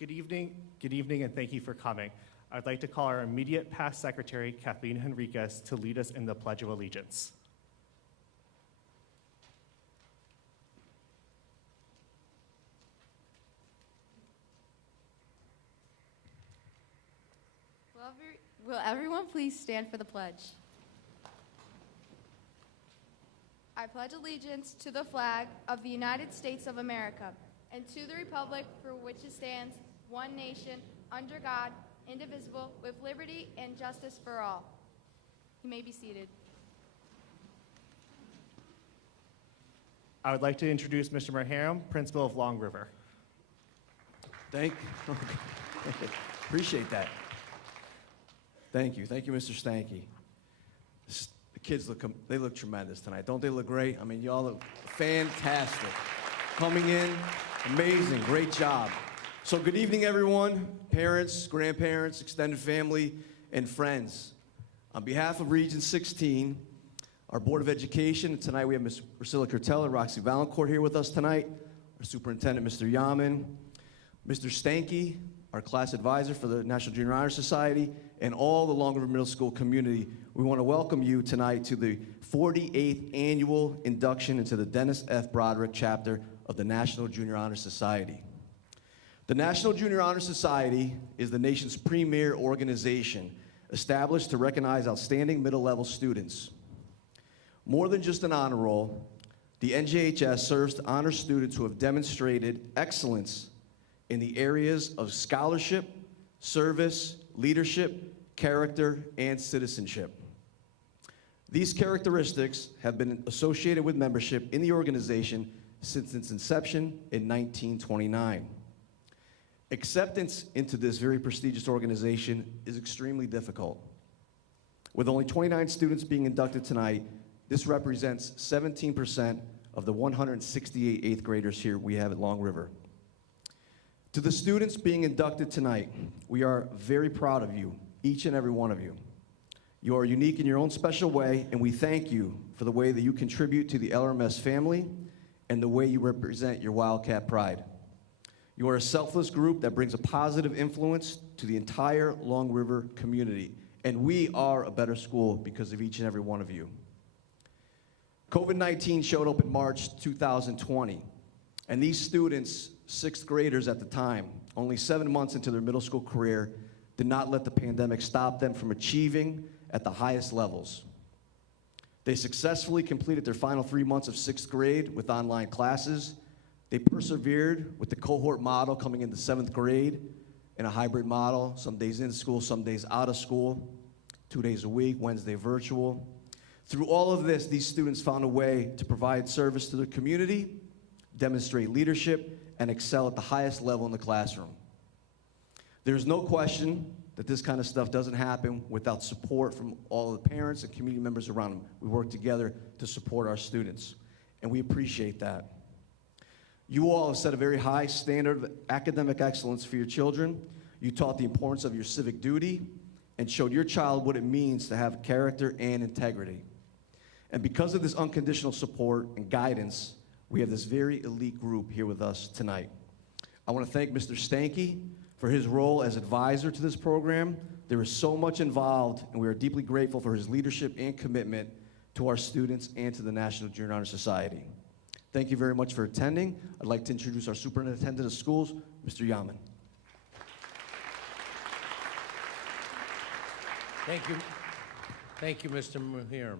Good evening, and thank you for coming. I'd like to call our immediate past secretary, Kathleen Henriquez, to lead us in the Pledge of Allegiance. Will everyone please stand for the pledge? I pledge allegiance to the flag of the United States of America and to the republic for which it stands, one nation, under God, indivisible, with liberty and justice for all. You may be seated. I would like to introduce Mr. Muharrem, Principal of Long River. Thank you. Appreciate that. Thank you, Mr. Stanky. The kids look tremendous tonight. Don't they look great? I mean, y'all look fantastic. Coming in, amazing, great job. So good evening, everyone, parents, grandparents, extended family, and friends. On behalf of Region 16, our Board of Education, tonight we have Ms. Priscilla Curtella and Roxy Valancourt here with us tonight, our Superintendent, Mr. Yaman, Mr. Stanky, our class advisor for the National Junior Honor Society, and all the Long River Middle School community. We want to welcome you tonight to the 48th annual induction into the Dennis F. Broderick chapter of the National Junior Honor Society. The National Junior Honor Society is the nation's premier organization established to recognize outstanding middle-level students. More than just an honor roll, the NJHS serves to honor students who have demonstrated excellence in the areas of scholarship, service, leadership, character, and citizenship. These characteristics have been associated with membership in the organization since its inception in 1929. Acceptance into this very prestigious organization is extremely difficult. With only 29 students being inducted tonight, this represents 17% of the 168 eighth graders here we have at Long River. To the students being inducted tonight, we are very proud of you, each and every one of you. You are unique in your own special way, and we thank you for the way that you contribute to the LRMS family and the way you represent your Wildcat pride. You are a selfless group that brings a positive influence to the entire Long River community, and we are a better school because of each and every one of you. COVID-19 showed up in March 2020, and these students, sixth graders at the time, only 7 months into their middle school career, did not let the pandemic stop them from achieving at the highest levels. They successfully completed their final 3 months of sixth grade with online classes. They persevered with the cohort model coming into seventh grade in a hybrid model, some days in school, some days out of school, 2 days a week, Wednesday virtual. Through all of this, these students found a way to provide service to their community, demonstrate leadership, and excel at the highest level in the classroom. There's no question that this kind of stuff doesn't happen without support from all the parents and community members around them. We work together to support our students, and we appreciate that. You all have set a very high standard of academic excellence for your children. You taught the importance of your civic duty and showed your child what it means to have character and integrity. And because of this unconditional support and guidance, we have this very elite group here with us tonight. I want to thank Mr. Stanky for his role as advisor to this program. There is so much involved, and we are deeply grateful for his leadership and commitment to our students and to the National Junior Honor Society. Thank you very much for attending. I'd like to introduce our Superintendent of Schools, Mr. Yaman. Thank you, Mr. Muharrem.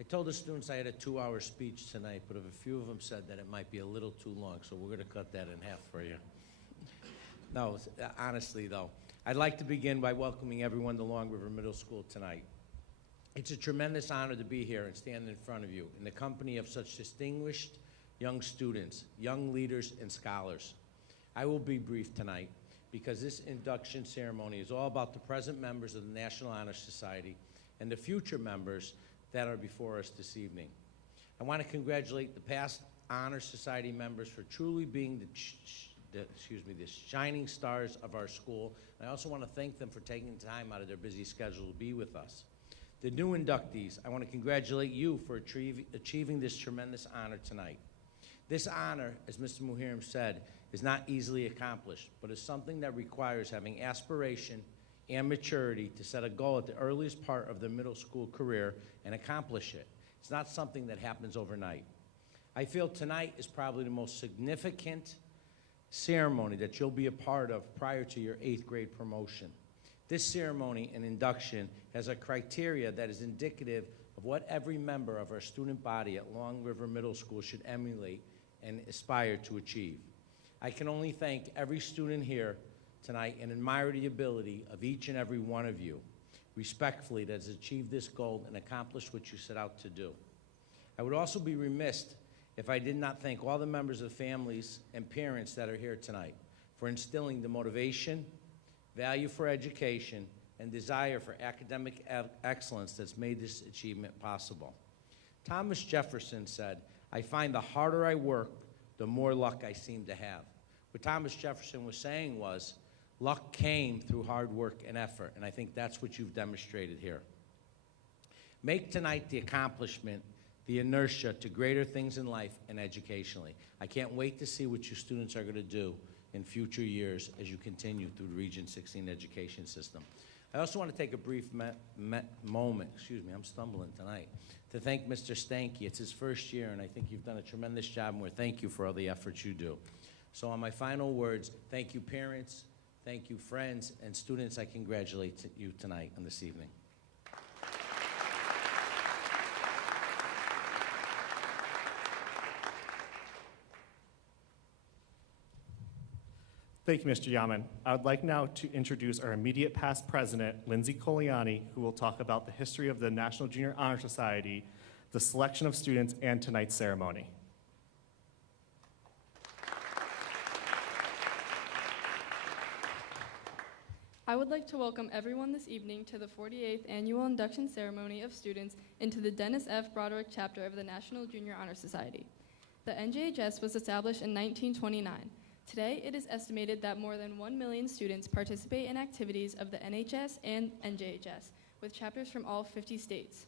I told the students I had a 2-hour speech tonight, but a few of them said that it might be a little too long, so we're going to cut that in half for you. No, honestly, though, I'd like to begin by welcoming everyone to Long River Middle School tonight. It's a tremendous honor to be here and stand in front of you in the company of such distinguished young students, young leaders, and scholars. I will be brief tonight because this induction ceremony is all about the present members of the National Honor Society and the future members that are before us this evening. I want to congratulate the past Honor Society members for truly being the shining stars of our school. I also want to thank them for taking time out of their busy schedule to be with us. The new inductees, I want to congratulate you for achieving this tremendous honor tonight. This honor, as Mr. Muharrem said, is not easily accomplished, but is something that requires having aspiration and maturity to set a goal at the earliest part of their middle school career and accomplish it. It's not something that happens overnight. I feel tonight is probably the most significant ceremony that you'll be a part of prior to your 8th grade promotion. This ceremony and induction has a criteria that is indicative of what every member of our student body at Long River Middle School should emulate and aspire to achieve. I can only thank every student here tonight and admire the ability of each and every one of you, respectfully, that has achieved this goal and accomplished what you set out to do. I would also be remiss if I did not thank all the members of families and parents that are here tonight for instilling the motivation, value for education, and desire for academic excellence that's made this achievement possible. Thomas Jefferson said, "I find the harder I work, the more luck I seem to have." What Thomas Jefferson was saying was, luck came through hard work and effort, and I think that's what you've demonstrated here. Make tonight the accomplishment, the inertia to greater things in life and educationally. I can't wait to see what you students are going to do in future years as you continue through the Region 16 education system. I also want to take a brief moment, I'm stumbling tonight, to thank Mr. Stanky. It's his first year, and I think you've done a tremendous job, and we thank you for all the efforts you do. So on my final words, thank you parents, thank you friends, and students, I congratulate you tonight and this evening. Thank you, Mr. Yaman. I would like now to introduce our immediate past president, Lindsay Coliani, who will talk about the history of the National Junior Honor Society, the selection of students, and tonight's ceremony. I would like to welcome everyone this evening to the 48th Annual Induction Ceremony of Students into the Dennis F. Broderick chapter of the National Junior Honor Society. The NJHS was established in 1929. Today, it is estimated that more than 1 million students participate in activities of the NHS and NJHS, with chapters from all 50 states.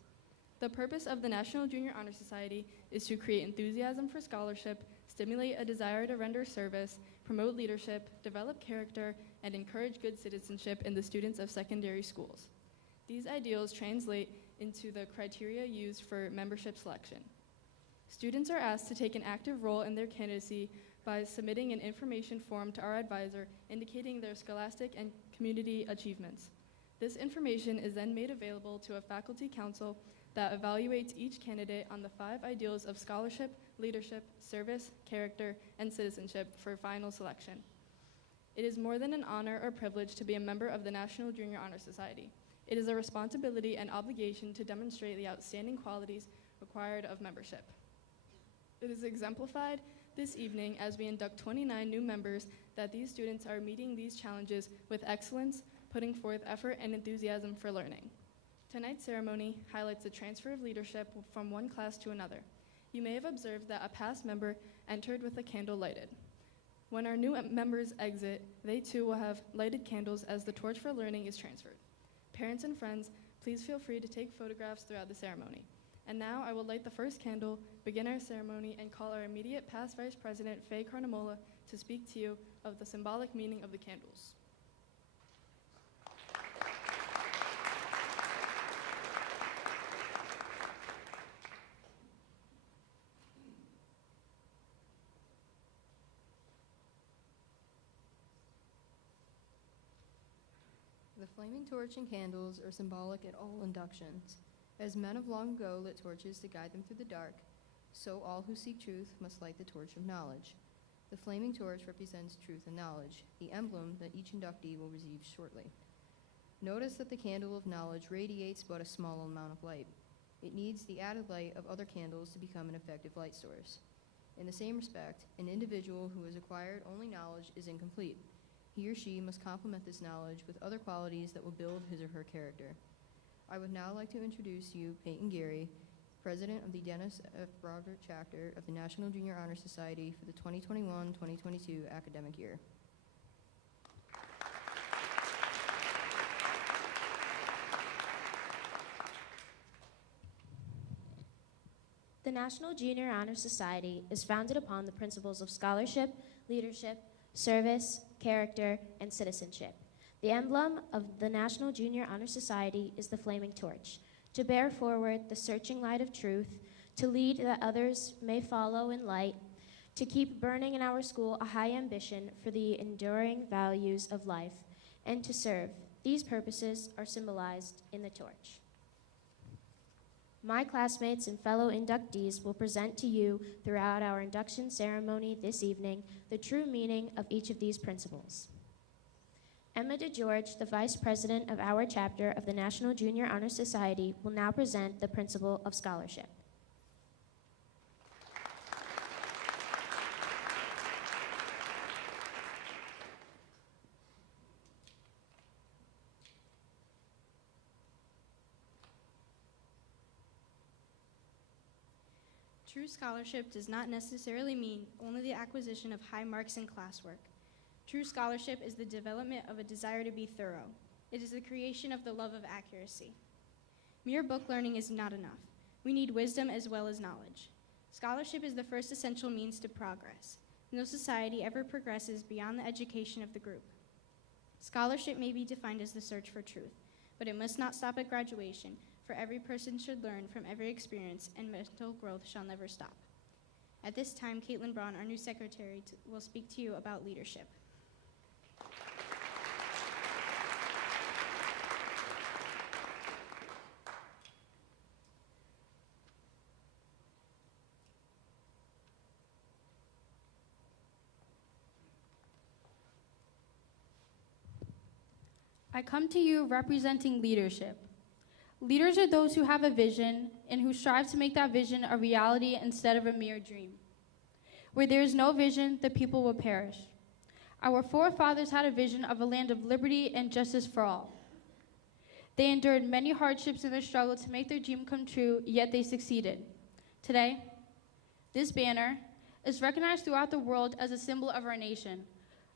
The purpose of the National Junior Honor Society is to create enthusiasm for scholarship, stimulate a desire to render service, promote leadership, develop character, and encourage good citizenship in the students of secondary schools. These ideals translate into the criteria used for membership selection. Students are asked to take an active role in their candidacy by submitting an information form to our advisor indicating their scholastic and community achievements. This information is then made available to a faculty council that evaluates each candidate on the 5 ideals of scholarship, leadership, service, character, and citizenship for final selection. It is more than an honor or privilege to be a member of the National Junior Honor Society. It is a responsibility and obligation to demonstrate the outstanding qualities required of membership. It is exemplified this evening as we induct 29 new members that these students are meeting these challenges with excellence, putting forth effort and enthusiasm for learning. Tonight's ceremony highlights the transfer of leadership from one class to another. You may have observed that a past member entered with a candle lighted. When our new members exit, they too will have lighted candles as the torch for learning is transferred. Parents and friends, please feel free to take photographs throughout the ceremony. And now I will light the first candle, begin our ceremony, and call our immediate past Vice President, Faye Carnamola, to speak to you of the symbolic meaning of the candles. The flaming torch and candles are symbolic at all inductions. As men of long ago lit torches to guide them through the dark, so all who seek truth must light the torch of knowledge. The flaming torch represents truth and knowledge, the emblem that each inductee will receive shortly. Notice that the candle of knowledge radiates but a small amount of light. It needs the added light of other candles to become an effective light source. In the same respect, an individual who has acquired only knowledge is incomplete. He or she must complement this knowledge with other qualities that will build his or her character. I would now like to introduce you Peyton Gary, President of the Dennis F. Broderick Chapter of the National Junior Honor Society for the 2021-2022 academic year. The National Junior Honor Society is founded upon the principles of scholarship, leadership, service, character, and citizenship. The emblem of the National Junior Honor Society is the flaming torch, to bear forward the searching light of truth, to lead that others may follow in light, to keep burning in our school a high ambition for the enduring values of life, and to serve. These purposes are symbolized in the torch. My classmates and fellow inductees will present to you throughout our induction ceremony this evening the true meaning of each of these principles. Emma DeGeorge, the Vice President of our chapter of the National Junior Honor Society, will now present the principle of scholarship. True scholarship does not necessarily mean only the acquisition of high marks in classwork. True scholarship is the development of a desire to be thorough. It is the creation of the love of accuracy. Mere book learning is not enough. We need wisdom as well as knowledge. Scholarship is the first essential means to progress. No society ever progresses beyond the education of the group. Scholarship may be defined as the search for truth, but it must not stop at graduation, for every person should learn from every experience, and mental growth shall never stop. At this time, Caitlin Braun, our new secretary, will speak to you about leadership. I come to you representing leadership. Leaders are those who have a vision and who strive to make that vision a reality instead of a mere dream. Where there is no vision, the people will perish. Our forefathers had a vision of a land of liberty and justice for all. They endured many hardships in their struggle to make their dream come true, yet they succeeded. Today, this banner is recognized throughout the world as a symbol of our nation,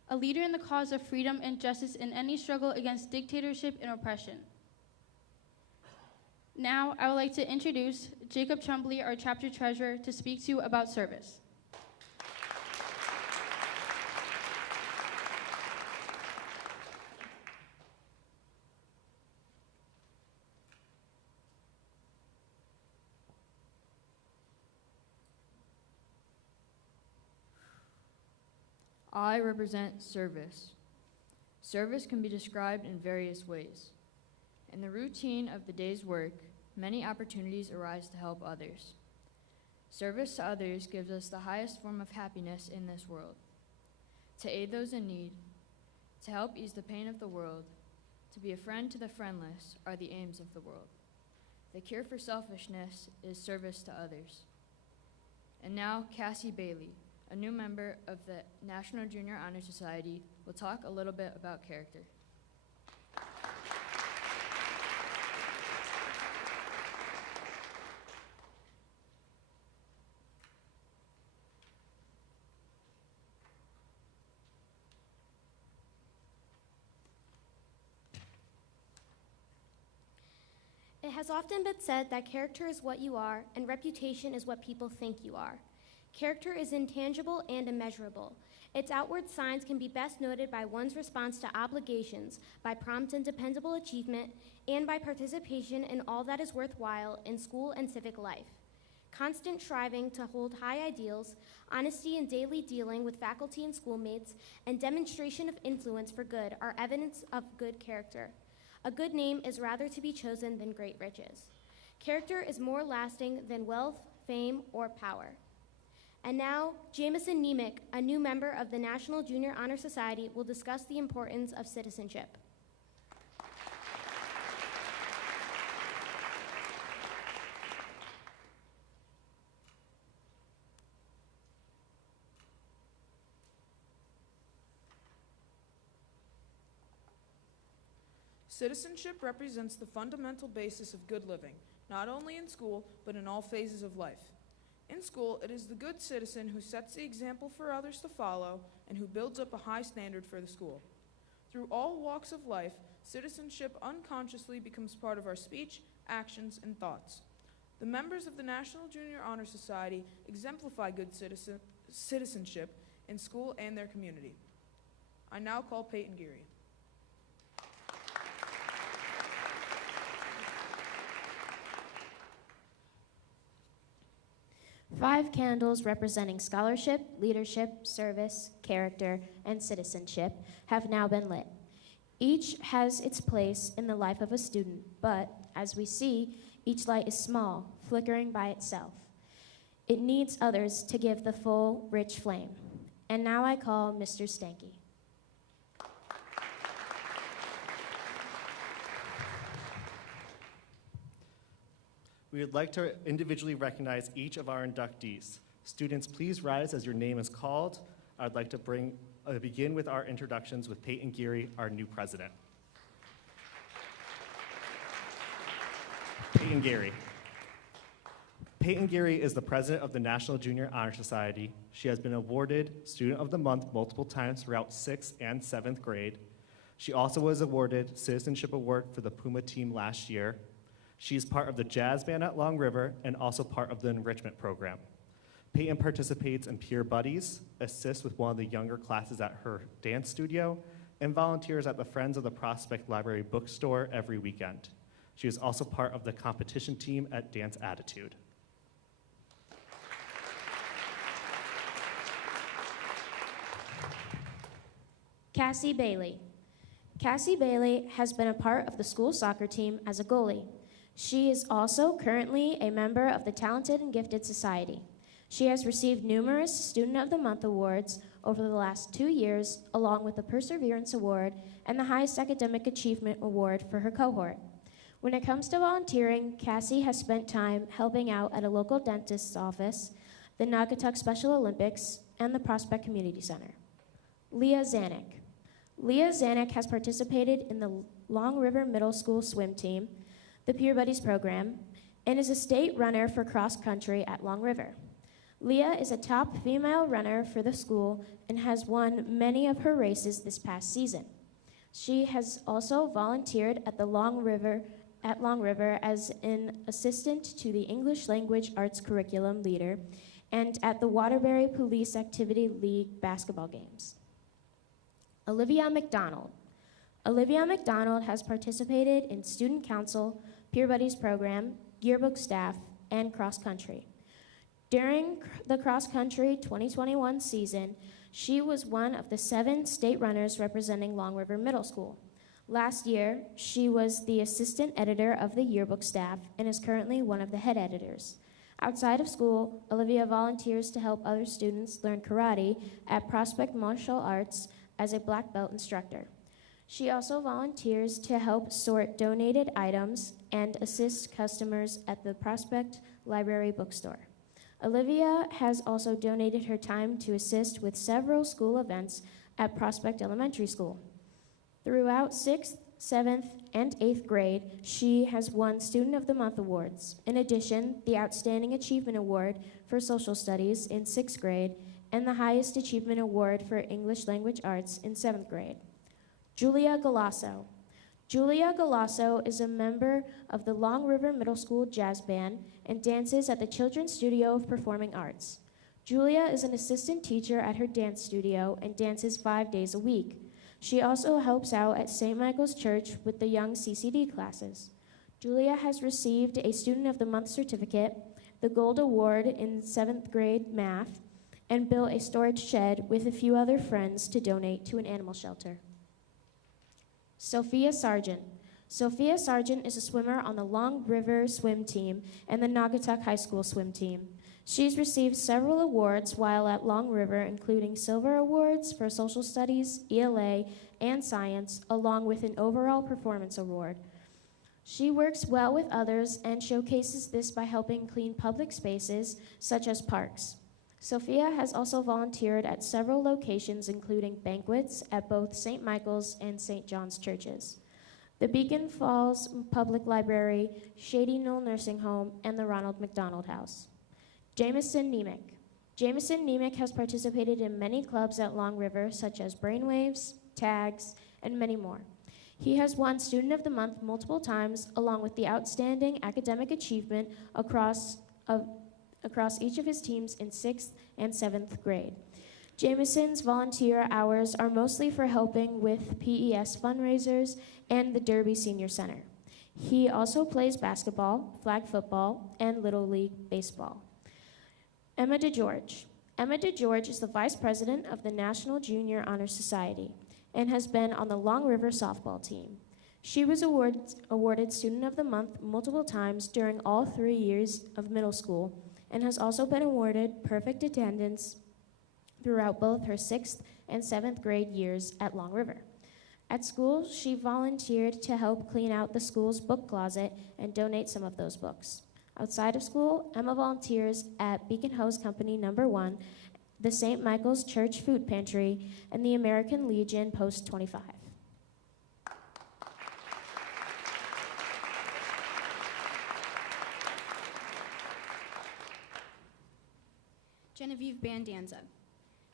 a leader in the cause of freedom and justice in any struggle against dictatorship and oppression. Now, I would like to introduce Jacob Trumbley, our chapter treasurer, to speak to you about service. I represent service. Service can be described in various ways. In the routine of the day's work, many opportunities arise to help others. Service to others gives us the highest form of happiness in this world. To aid those in need, to help ease the pain of the world, to be a friend to the friendless are the aims of the world. The cure for selfishness is service to others. And now, Cassie Bailey, a new member of the National Junior Honor Society, will talk a little bit about character. It has often been said that character is what you are and reputation is what people think you are. Character is intangible and immeasurable. Its outward signs can be best noted by one's response to obligations, by prompt and dependable achievement, and by participation in all that is worthwhile in school and civic life. Constant striving to hold high ideals, honesty in daily dealing with faculty and schoolmates, and demonstration of influence for good are evidence of good character. A good name is rather to be chosen than great riches. Character is more lasting than wealth, fame, or power. And now, Jamison Nemick, a new member of the National Junior Honor Society, will discuss the importance of citizenship. Citizenship represents the fundamental basis of good living, not only in school, but in all phases of life. In school, it is the good citizen who sets the example for others to follow and who builds up a high standard for the school. Through all walks of life, citizenship unconsciously becomes part of our speech, actions, and thoughts. The members of the National Junior Honor Society exemplify good citizenship in school and their community. I now call Peyton Geary. Five candles representing scholarship, leadership, service, character, and citizenship have now been lit. Each has its place in the life of a student, but, as we see, each light is small, flickering by itself. It needs others to give the full, rich flame. And now I call Mr. Stanky. We would like to individually recognize each of our inductees. Students, please rise as your name is called. I'd like to begin with our introductions with Peyton Geary, our new president. Peyton Geary. Peyton Geary is the president of the National Junior Honor Society. She has been awarded Student of the Month multiple times throughout 6th and 7th grade. She also was awarded Citizenship Award for the Puma team last year. She is part of the jazz band at Long River and also part of the enrichment program. Peyton participates in Peer Buddies, assists with one of the younger classes at her dance studio, and volunteers at the Friends of the Prospect Library bookstore every weekend. She is also part of the competition team at Dance Attitude. Cassie Bailey. Cassie Bailey has been a part of the school soccer team as a goalie. She is also currently a member of the Talented and Gifted Society. She has received numerous Student of the Month awards over the last 2 years, along with the Perseverance Award and the highest academic achievement award for her cohort. When it comes to volunteering, Cassie has spent time helping out at a local dentist's office, the Naugatuck Special Olympics, and the Prospect Community Center. Leah Zanuck. Leah Zanuck has participated in the Long River Middle School swim team, the Peer Buddies program, and is a state runner for cross country at Long River. Leah is a top female runner for the school and has won many of her races this past season. She has also volunteered at Long River as an assistant to the English Language Arts Curriculum leader and at the Waterbury Police Activity League basketball games. Olivia McDonald. Olivia McDonald has participated in Student Council, Peer Buddies program, yearbook staff, and cross country. During the cross country 2021 season, she was one of the 7 state runners representing Long River Middle School. Last year, she was the assistant editor of the yearbook staff and is currently one of the head editors. Outside of school, Olivia volunteers to help other students learn karate at Prospect Martial Arts as a black belt instructor. She also volunteers to help sort donated items and assist customers at the Prospect Library bookstore. Olivia has also donated her time to assist with several school events at Prospect Elementary School. Throughout 6th, 7th, and 8th grade, she has won Student of the Month awards. In addition, the Outstanding Achievement Award for Social Studies in 6th grade and the highest achievement award for English Language Arts in 7th grade. Julia Galasso. Julia Galasso is a member of the Long River Middle School Jazz Band and dances at the Children's Studio of Performing Arts. Julia is an assistant teacher at her dance studio and dances 5 days a week. She also helps out at St. Michael's Church with the young CCD classes. Julia has received a Student of the Month certificate, the Gold Award in 7th grade math, and built a storage shed with a few other friends to donate to an animal shelter. Sophia Sargent. Sophia Sargent is a swimmer on the Long River swim team and the Naugatuck High School swim team. She's received several awards while at Long River, including Silver Awards for Social Studies, ELA, and Science, along with an Overall Performance Award. She works well with others and showcases this by helping clean public spaces, such as parks. Sophia has also volunteered at several locations, including banquets at both St. Michael's and St. John's churches, the Beacon Falls Public Library, Shady Knoll Nursing Home, and the Ronald McDonald House. Jameson Nemec. Jameson Nemec has participated in many clubs at Long River, such as Brainwaves, Tags, and many more. He has won Student of the Month multiple times, along with the outstanding academic achievement across each of his teams in 6th and 7th grade. Jameson's volunteer hours are mostly for helping with PES fundraisers and the Derby Senior Center. He also plays basketball, flag football, and Little League baseball. Emma DeGeorge. Emma DeGeorge is the vice president of the National Junior Honor Society and has been on the Long River softball team. She was awarded Student of the Month multiple times during all 3 years of middle school and has also been awarded perfect attendance throughout both her 6th and 7th grade years at Long River. At school, she volunteered to help clean out the school's book closet and donate some of those books. Outside of school, Emma volunteers at Beacon Hose Company No. 1, the St. Michael's Church Food Pantry, and the American Legion Post 25. Genevieve Bandanza.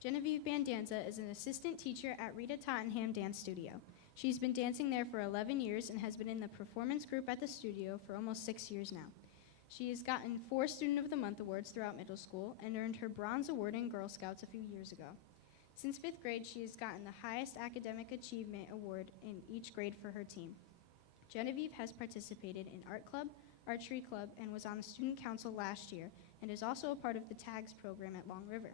Genevieve Bandanza is an assistant teacher at Rita Tottenham Dance Studio. She's been dancing there for 11 years and has been in the performance group at the studio for almost 6 years now. She has gotten 4 Student of the Month awards throughout middle school and earned her Bronze Award in Girl Scouts a few years ago. Since 5th grade, she has gotten the highest academic achievement award in each grade for her team. Genevieve has participated in art club, archery club, and was on the student council last year, and is also a part of the TAGS program at Long River.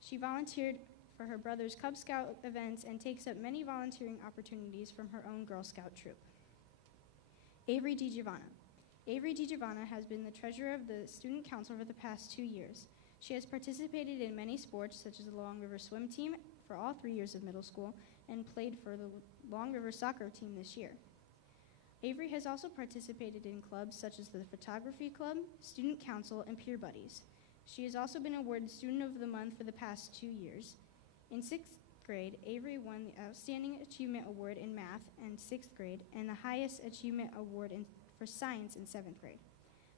She volunteered for her brother's Cub Scout events and takes up many volunteering opportunities from her own Girl Scout troop. Avery DiGiovanna. Avery DiGiovanna has been the treasurer of the student council for the past 2 years. She has participated in many sports, such as the Long River swim team for all 3 years of middle school, and played for the Long River soccer team this year. Avery has also participated in clubs such as the Photography Club, Student Council, and Peer Buddies. She has also been awarded Student of the Month for the past 2 years. In 6th grade, Avery won the Outstanding Achievement Award in Math in 6th grade and the highest achievement award for science in 7th grade.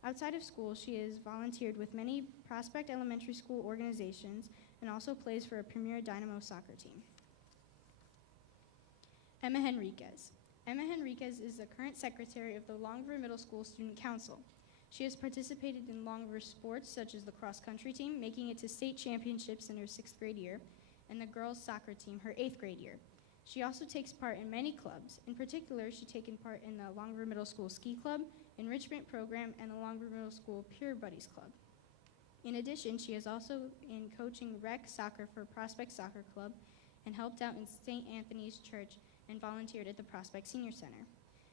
Outside of school, she has volunteered with many Prospect Elementary School organizations and also plays for a Premier Dynamo soccer team. Emma Henriquez. Emma Henriquez is the current secretary of the Long River Middle School Student Council. She has participated in Long River sports such as the cross-country team, making it to state championships in her 6th grade year, and the girls' soccer team her 8th grade year. She also takes part in many clubs. In particular, she's taken part in the Long River Middle School Ski Club, Enrichment Program, and the Long River Middle School Peer Buddies Club. In addition, she is also in coaching rec soccer for Prospect Soccer Club and helped out in St. Anthony's Church and volunteered at the Prospect Senior Center.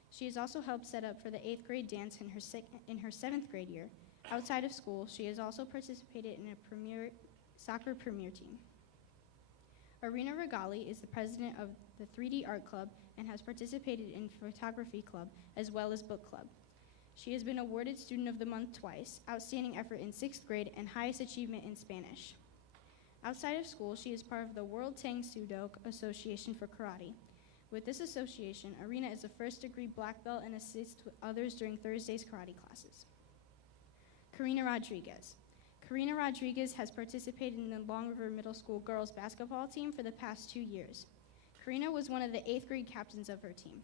She has also helped set up for the 8th grade dance in her 7th grade year. Outside of school, she has also participated in a soccer premier team. Arena Regali is the president of the 3D Art Club and has participated in Photography Club as well as Book Club. She has been awarded Student of the Month twice, Outstanding Effort in 6th grade, and Highest Achievement in Spanish. Outside of school, she is part of the World Tang Sudo Association for Karate. With this association, Arena is a first-degree black belt and assists others during Thursday's karate classes. Karina Rodriguez. Karina Rodriguez has participated in the Long River Middle School girls basketball team for the past 2 years. Karina was one of the 8th grade captains of her team.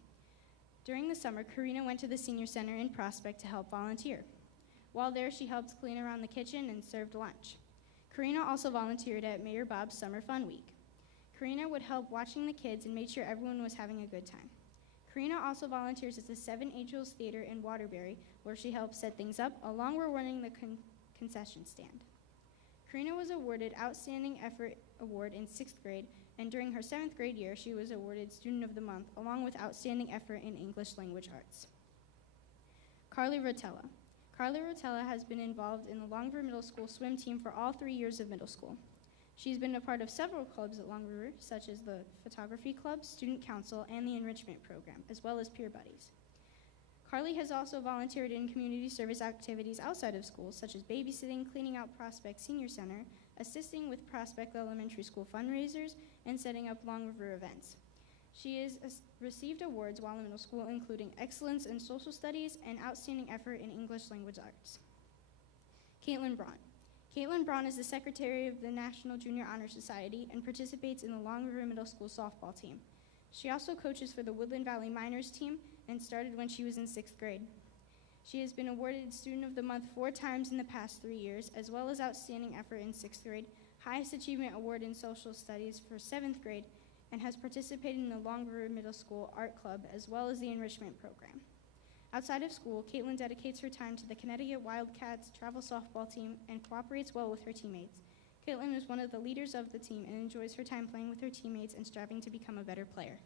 During the summer, Karina went to the Senior Center in Prospect to help volunteer. While there, she helped clean around the kitchen and served lunch. Karina also volunteered at Mayor Bob's Summer Fun Week. Karina would help watching the kids and made sure everyone was having a good time. Karina also volunteers at the Seven Angels Theater in Waterbury, where she helps set things up, along with running the concession stand. Karina was awarded Outstanding Effort Award in 6th grade, and during her 7th grade year, she was awarded Student of the Month, along with Outstanding Effort in English Language Arts. Carly Rotella. Carly Rotella has been involved in the Long River Middle School swim team for all 3 years of middle school. She's been a part of several clubs at Long River, such as the Photography Club, Student Council, and the Enrichment Program, as well as Peer Buddies. Carly has also volunteered in community service activities outside of school, such as babysitting, cleaning out Prospect Senior Center, assisting with Prospect Elementary School fundraisers, and setting up Long River events. She has received awards while in middle school, including Excellence in Social Studies and Outstanding Effort in English Language Arts. Caitlin Braun. Caitlin Braun is the secretary of the National Junior Honor Society and participates in the Long River Middle School softball team. She also coaches for the Woodland Valley Miners team and started when she was in 6th grade. She has been awarded Student of the Month 4 times in the past 3 years, as well as Outstanding Effort in 6th grade, Highest Achievement Award in Social Studies for 7th grade, and has participated in the Long River Middle School Art Club as well as the Enrichment Program. Outside of school, Caitlin dedicates her time to the Connecticut Wildcats travel softball team and cooperates well with her teammates. Caitlin is one of the leaders of the team and enjoys her time playing with her teammates and striving to become a better player.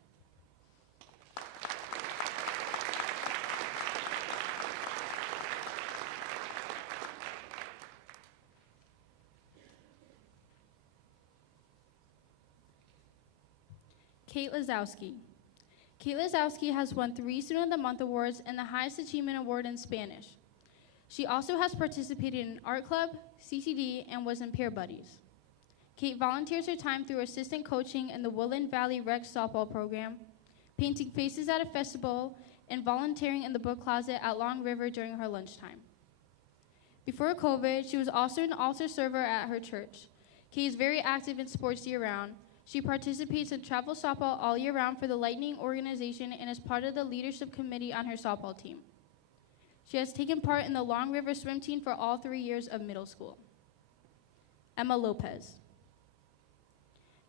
Kate Lazowski. Kate Lazowski has won 3 Student of the Month awards and the Highest Achievement Award in Spanish. She also has participated in Art Club, CCD, and was in Peer Buddies. Kate volunteers her time through assistant coaching in the Woodland Valley Rec softball program, painting faces at a festival, and volunteering in the book closet at Long River during her lunchtime. Before COVID, she was also an altar server at her church. Kate is very active in sports year-round. She participates in travel softball all year round for the Lightning organization and is part of the leadership committee on her softball team. She has taken part in the Long River swim team for all 3 years of middle school. Emma Lopez.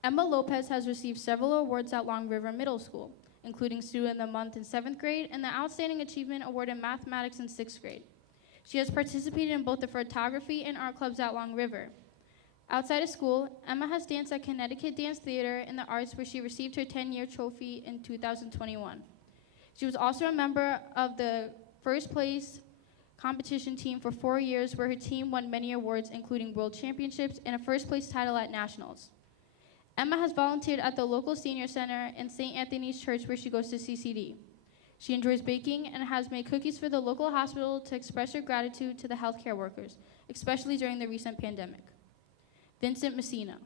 Emma Lopez has received several awards at Long River Middle School, including Student of the Month in 7th grade and the Outstanding Achievement Award in Mathematics in 6th grade. She has participated in both the photography and art clubs at Long River. Outside of school, Emma has danced at Connecticut Dance Theater in the Arts, where she received her 10-year trophy in 2021. She was also a member of the first place competition team for 4 years, where her team won many awards, including world championships and a first place title at nationals. Emma has volunteered at the local senior center and St. Anthony's Church, where she goes to CCD. She enjoys baking and has made cookies for the local hospital to express her gratitude to the healthcare workers, especially during the recent pandemic. Vincent Messina.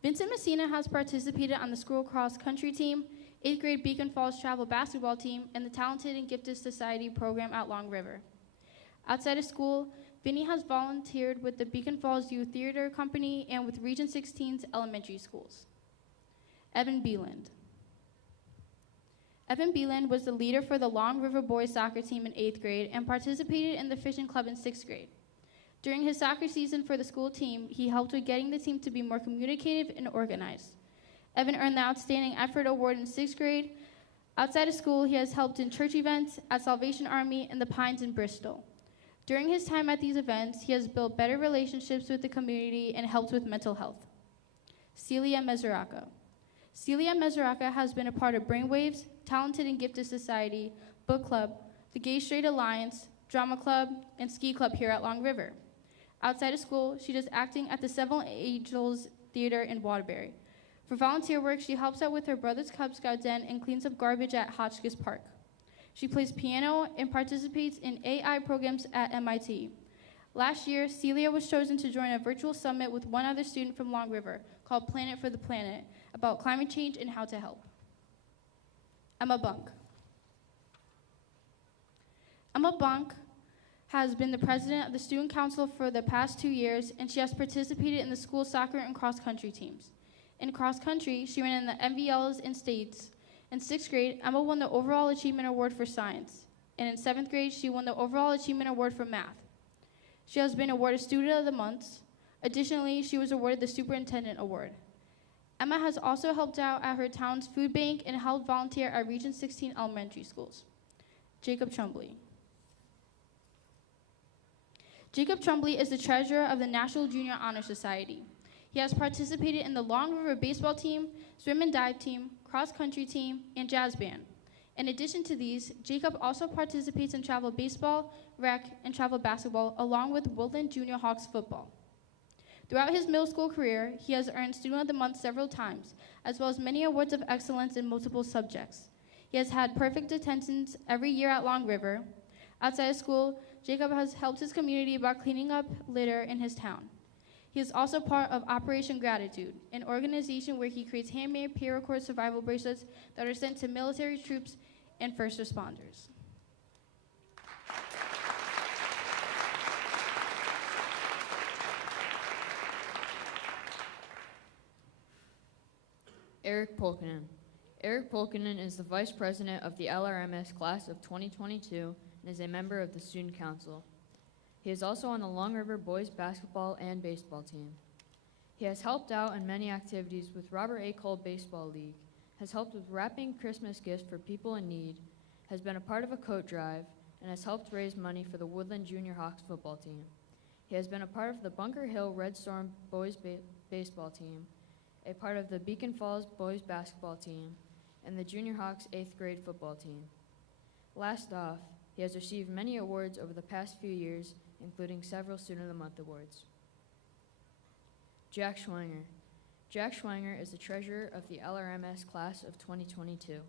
Vincent Messina has participated on the school cross-country team, 8th grade Beacon Falls travel basketball team, and the Talented and Gifted Society program at Long River. Outside of school, Vinny has volunteered with the Beacon Falls Youth Theater Company and with Region 16's elementary schools. Evan Beeland. Evan Beeland was the leader for the Long River boys soccer team in 8th grade and participated in the fishing club in 6th grade. During his soccer season for the school team, he helped with getting the team to be more communicative and organized. Evan earned the Outstanding Effort Award in 6th grade. Outside of school, he has helped in church events, at Salvation Army, and the Pines in Bristol. During his time at these events, he has built better relationships with the community and helped with mental health. Celia Mesoraca. Celia Mesoraca has been a part of Brainwaves, Talented and Gifted Society, Book Club, the Gay Straight Alliance, Drama Club, and Ski Club here at Long River. Outside of school, she does acting at the Seven Angels Theater in Waterbury. For volunteer work, she helps out with her brother's Cub Scout den and cleans up garbage at Hotchkiss Park. She plays piano and participates in AI programs at MIT. Last year, Celia was chosen to join a virtual summit with one other student from Long River called Planet for the Planet about climate change and how to help. Emma Bunk. Emma Bunk has been the president of the student council for the past 2 years, and she has participated in the school soccer and cross-country teams. In cross-country, she ran in the MVLs and states. In 6th grade, Emma won the Overall Achievement Award for Science, and in 7th grade, she won the Overall Achievement Award for Math. She has been awarded Student of the Month. Additionally, she was awarded the Superintendent Award. Emma has also helped out at her town's food bank and helped volunteer at Region 16 elementary schools. Jacob Trumbley. Jacob Trumbley is the treasurer of the National Junior Honor Society. He has participated in the Long River baseball team, swim and dive team, cross-country team, and jazz band. In addition to these, Jacob also participates in travel baseball, rec, and travel basketball, along with Woodland Junior Hawks football. Throughout his middle school career, he has earned Student of the Month several times, as well as many awards of excellence in multiple subjects. He has had perfect attendance every year at Long River. Outside of school, Jacob has helped his community by cleaning up litter in his town. He is also part of Operation Gratitude, an organization where he creates handmade paracord survival bracelets that are sent to military troops and first responders. Eric Polkinen. Eric Polkinen is the Vice President of the LRMS Class of 2022 and is a member of the Student Council. He is also on the Long River boys basketball and baseball team. He has helped out in many activities with Robert A. Cole Baseball League, has helped with wrapping Christmas gifts for people in need, has been a part of a coat drive, and has helped raise money for the Woodland Junior Hawks football team. He has been a part of the Bunker Hill Red Storm boys baseball team, a part of the Beacon Falls boys basketball team, and the Junior Hawks 8th grade football team. Last off, he has received many awards over the past few years, including several Student of the Month awards. Jack Schwanger. Jack Schwanger is the treasurer of the LRMS class of 2022.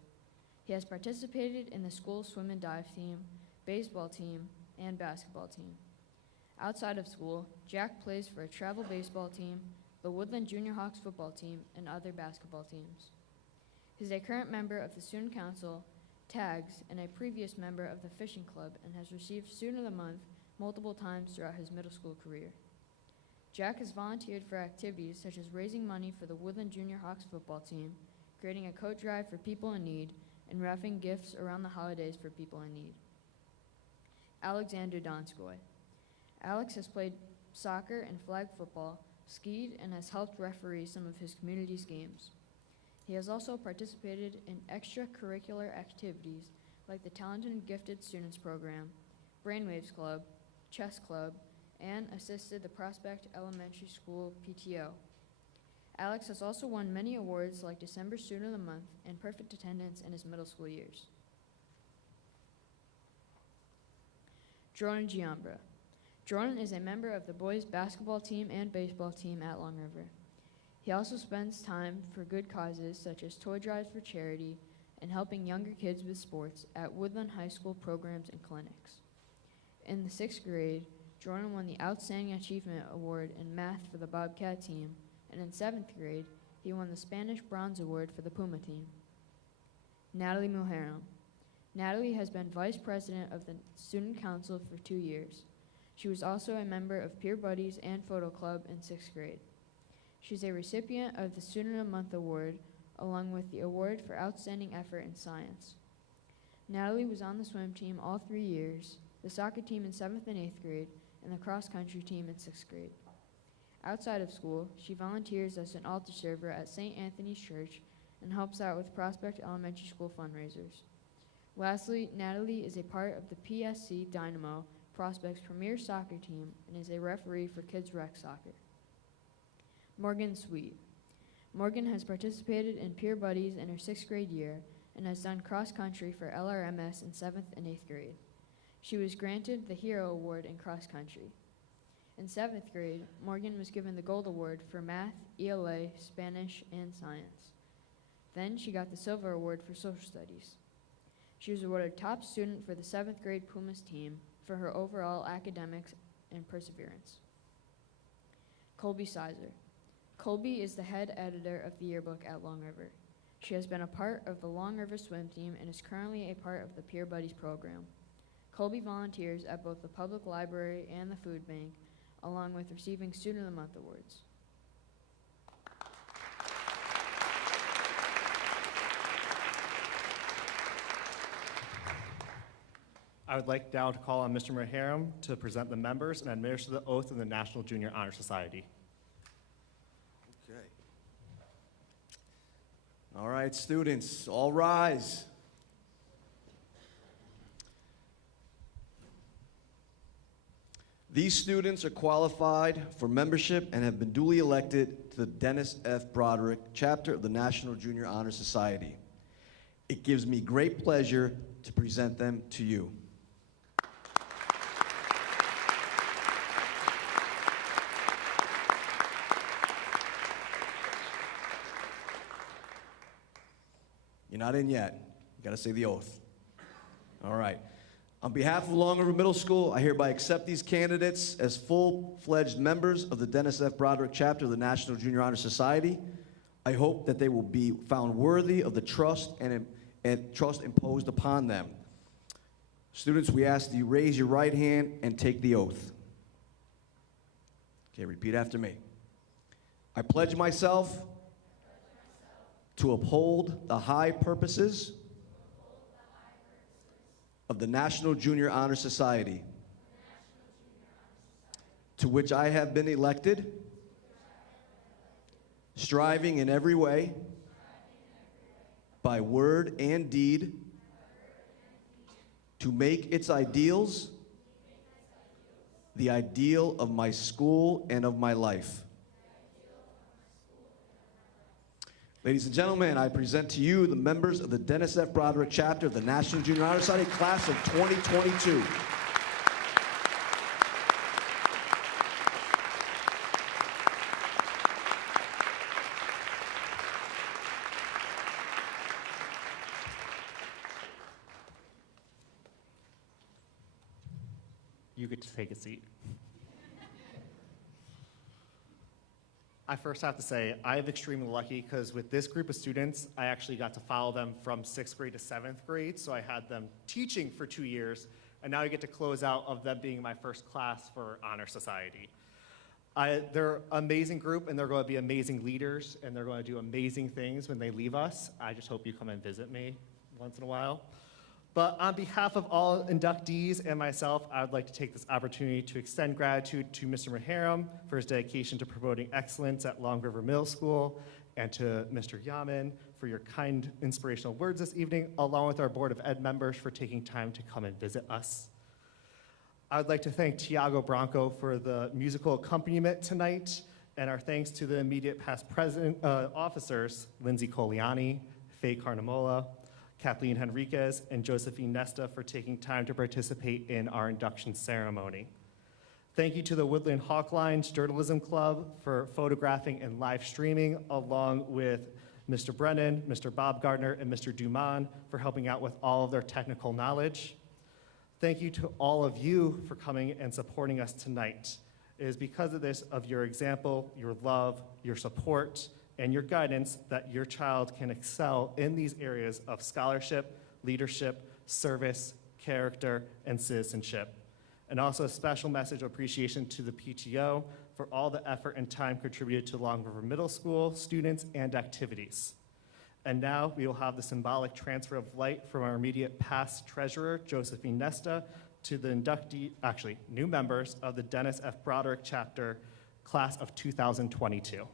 He has participated in the school swim and dive team, baseball team, and basketball team. Outside of school, Jack plays for a travel baseball team, the Woodland Junior Hawks football team, and other basketball teams. He is a current member of the Student Council, TAGS, and a previous member of the Fishing Club, and has received Student of the Month multiple times throughout his middle school career. Jack has volunteered for activities such as raising money for the Woodland Junior Hawks football team, creating a coat drive for people in need, and wrapping gifts around the holidays for people in need. Alexander Donskoy. Alex has played soccer and flag football, skied, and has helped referee some of his community's games. He has also participated in extracurricular activities like the Talented and Gifted Students Program, Brainwaves Club, Chess Club, and assisted the Prospect Elementary School PTO. Alex has also won many awards like December Student of the Month and perfect attendance in his middle school years. Jordan Giambra. Jordan is a member of the boys basketball team and baseball team at Long River. He also spends time for good causes such as toy drives for charity and helping younger kids with sports at Woodland High School programs and clinics. In the 6th grade, Jordan won the Outstanding Achievement Award in math for the Bobcat team, and in 7th grade, he won the Spanish Bronze Award for the Puma team. Natalie Mujeron. Natalie has been vice president of the Student Council for 2 years. She was also a member of Peer Buddies and Photo Club in 6th grade. She's a recipient of the Student of the Month Award, along with the Award for Outstanding Effort in Science. Natalie was on the swim team all 3 years, the soccer team in 7th and 8th grade, and the cross-country team in 6th grade. Outside of school, she volunteers as an altar server at St. Anthony's Church and helps out with Prospect Elementary School fundraisers. Lastly, Natalie is a part of the PSC Dynamo, Prospect's premier soccer team, and is a referee for Kids Rec Soccer. Morgan Sweet. Morgan has participated in Peer Buddies in her 6th grade year and has done cross-country for LRMS in 7th and 8th grade. She was granted the Hero Award in cross-country. In 7th grade, Morgan was given the Gold Award for math, ELA, Spanish, and science. Then she got the Silver Award for social studies. She was awarded top student for the 7th grade Pumas team for her overall academics and perseverance. Colby Sizer. Colby is the head editor of the yearbook at Long River. She has been a part of the Long River swim team and is currently a part of the Peer Buddies program. Colby volunteers at both the public library and the food bank, along with receiving Student of the Month awards. I would like now to call on Mr. Maharam to present the members and administer the oath of the National Junior Honor Society. Okay. All right, students, all rise. These students are qualified for membership and have been duly elected to the Dennis F. Broderick chapter of the National Junior Honor Society. It gives me great pleasure to present them to you. You're not in yet. You got to say the oath. All right. On behalf of Long River Middle School, I hereby accept these candidates as full-fledged members of the Dennis F. Broderick chapter of the National Junior Honor Society. I hope that they will be found worthy of the trust and trust imposed upon them. Students, we ask that you raise your right hand and take the oath. Okay, repeat after me. I pledge myself to uphold the high purposes of the National Junior Honor Society to which I have been elected, striving in every way, by word and deed, to make its ideals the ideal of my school and of my life. Ladies and gentlemen, I present to you the members of the Dennis F. Broderick chapter of the National Junior Honor Society class of 2022. You get to take a seat. I first have to say, I'm extremely lucky because with this group of students, I actually got to follow them from 6th grade to 7th grade. So I had them teaching for 2 years, and now I get to close out of them being my first class for Honor Society. They're an amazing group, and they're going to be amazing leaders, and they're going to do amazing things when they leave us. I just hope you come and visit me once in a while. But on behalf of all inductees and myself, I would like to take this opportunity to extend gratitude to Mr. Maharam for his dedication to promoting excellence at Long River Middle School, and to Mr. Yaman for your kind, inspirational words this evening, along with our Board of Ed members for taking time to come and visit us. I would like to thank Tiago Branco for the musical accompaniment tonight, and our thanks to the immediate past officers, Lindsay Coliani, Faye Carnamola, Kathleen Henriquez, and Josephine Nesta for taking time to participate in our induction ceremony. Thank you to the Woodland Hawklines Journalism Club for photographing and live streaming, along with Mr. Brennan, Mr. Bob Gardner, and Mr. Duman for helping out with all of their technical knowledge. Thank you to all of you for coming and supporting us tonight. It is because of this, of your example, your love, your support, and your guidance that your child can excel in these areas of scholarship, leadership, service, character, and citizenship. And also a special message of appreciation to the PTO for all the effort and time contributed to Long River Middle School students and activities. And now we will have the symbolic transfer of light from our immediate past treasurer, Josephine Nesta, to the new members of the Dennis F. Broderick chapter, class of 2022.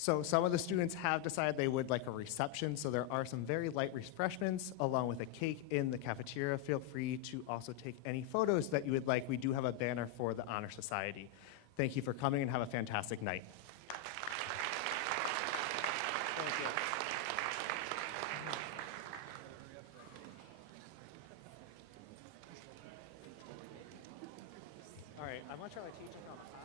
So some of the students have decided they would like a reception, so there are some very light refreshments along with a cake in the cafeteria. Feel free to also take any photos that you would like. We do have a banner for the Honor Society. Thank you for coming and have a fantastic night. Thank you. All right, I'm gonna try my teaching on